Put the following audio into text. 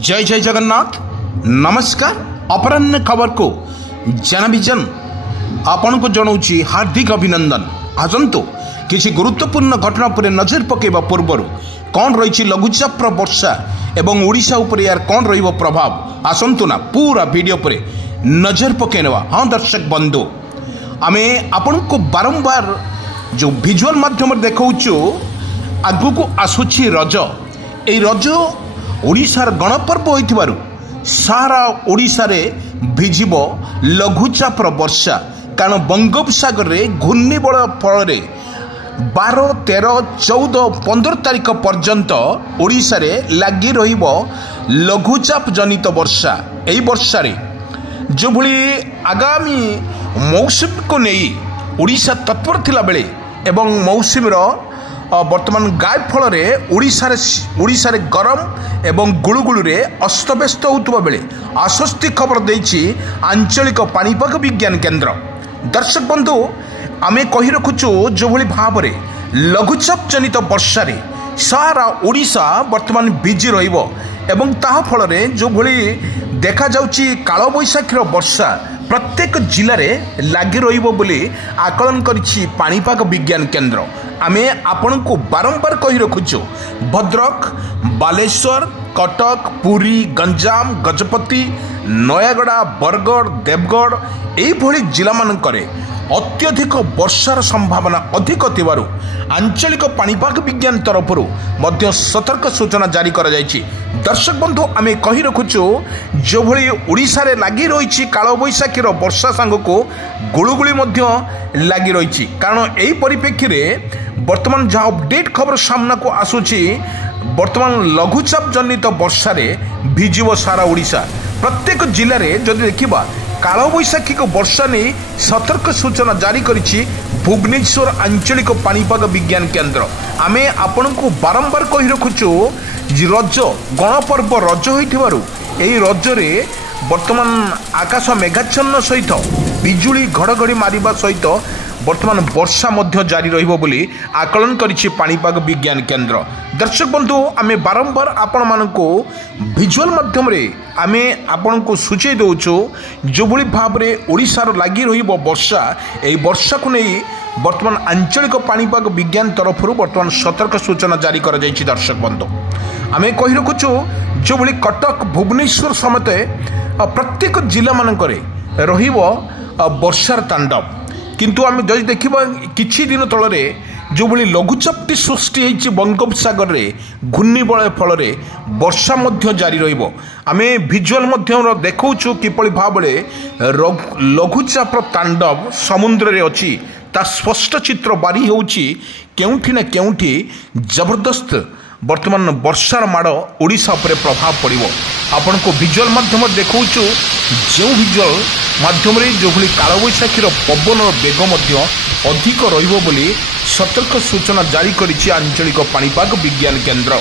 जय जय जगन्नाथ। नमस्कार। अपराह्न खबर को जनविजन आपण को जनाऊँगी हार्दिक अभिनंदन। आसतु किसी गुरुत्वपूर्ण घटना पर नजर पकेबा पूर्व कौन रही लघुचाप वर्षा एवं ओडिशा उपर यार कौन रहिबो प्रभाव आसतु ना पूरा वीडियो पर नजर पकई नेवा। हाँ दर्शक बंधु, आमे आपण को बारंबार जो विजुअल माध्यम देखाऊँ आगु को आसुची रज। ए रज ओडिशार गणपर्व होइथिबारु सारा ओडिशा रे भिजिब लघुचापर वर्षा। कारण बंगोपसागर रे घूर्णिबल फल 12, 13, 14, 15 तारीख पर्यंत ओडिशा रे लागी रहिब लघुचाप जनित वर्षा। एई वर्षा रे जो भली आगामी मौसम को नहीं ओडिशा तत्पर थिला बेले एवं मौसम वर्तमान गायब फल ओडिशा रे गरम एवं गुळुगुळु रे अस्तव्यस्त होतुबा बेले आश्वस्ति खबर देछि आंचलिक पाणीपाग विज्ञान केन्द्र। दर्शक बंधु, आमे कहि रखुछु जो भली भाव रे लघुचाप जनित वर्षा रे सारा ओडिशा वर्तमान बिजी रहिबो एवं ताहा फल रे जो भली देखा जाउछि काल बैशाखीर वर्षा प्रत्येक जिले में लगी रहिबो बोली आकलन करिछि पाणीपाग विज्ञान केन्द्र। आमे आपण को बारंबार कहि रखुछु भद्रक, बालेश्वर, कटक, पुरी, गंजाम, गजपति, नयागड़ा, बरगढ़, देवगढ़ एई भली जिला मानकरे अत्यधिक वर्षार संभावना अधिक थिबारु आंचलिक पाणीपाग विज्ञान तरफरु मध्य सतर्क सूचना जारी करा जायछि। दर्शक बंधु, आमे कहि रखुछु जो भली ओडिशा रे लागि रहिछि काल बैशाखीर वर्षा संग को गुळुगुळी मध्य लागि रहिछि। कारण एई परिप्रेक्षी रे वर्तमान जहाँ अपडेट खबर सामना को आसुछि वर्तमान लघुचाप जनित वर्षा रे भिजिब सारा ओडिशा। प्रत्येक जिले में जदि देखिबा काल बैशाखी को वर्षा नहीं सतर्क सूचना जारी करिछि भुवनेश्वर आंचलिक पाणीपाग विज्ञान केन्द्र। आमे आपण को बारंबार कहि रखुछु रज गणपर्व रज होइथिबारु एई रज रे वर्तमान आकाश मेघाच्छन्न सहित बिजुली घड़घड़ी मारिबा सहित वर्तमान वर्षा मध्य जारी रहिबो बोली आकलन करिछि पाणीपाग विज्ञान केन्द्र। दर्शक बंधु, आमे बारंबार आपण मानको विजुअल माध्यम रे आमे आपण को सूचई दउछु जो भली भाव रे ओडिशार लागि रहिबो वर्षा। एई वर्षा को नै वर्तमान आंचलिक पाणीपाग विज्ञान तरफरु वर्तमान सतर्क सूचना जारी करा जायछि। दर्शक बंधु, आमे कहि रखुछु जो भली कटक, भुवनेश्वर समेत प्रत्येक जिला मानकरे रहिबो वर्षार तांडव। किंतु आम जदि देखा किछि दिन तलरे जो भली लघुचापटी सृष्टि होइछि बंगोपसागर रे घूर्णिबलय फल वर्षा मध्य जारी रहिबो। आमे विजुअल मध्यम देखौछु किपरि भाबरे लघुचाप तांडव समुद्र रे अछि ता स्पष्ट चित्र बारी होउछि केउठी ना केउठी जबरदस्त वर्तमान वर्षार माड़ ओडिशा उपरे प्रभाव पड़िबो। आपण को विजुअल माध्यम देखौछु जो विजुअल माध्यम रे जो भली काल बैशाखीर पवन बेग मध्य अधिक रहिबो बोली सतर्क सूचना जारी करिछि आंचलिक पाणीपाग विज्ञान केन्द्र।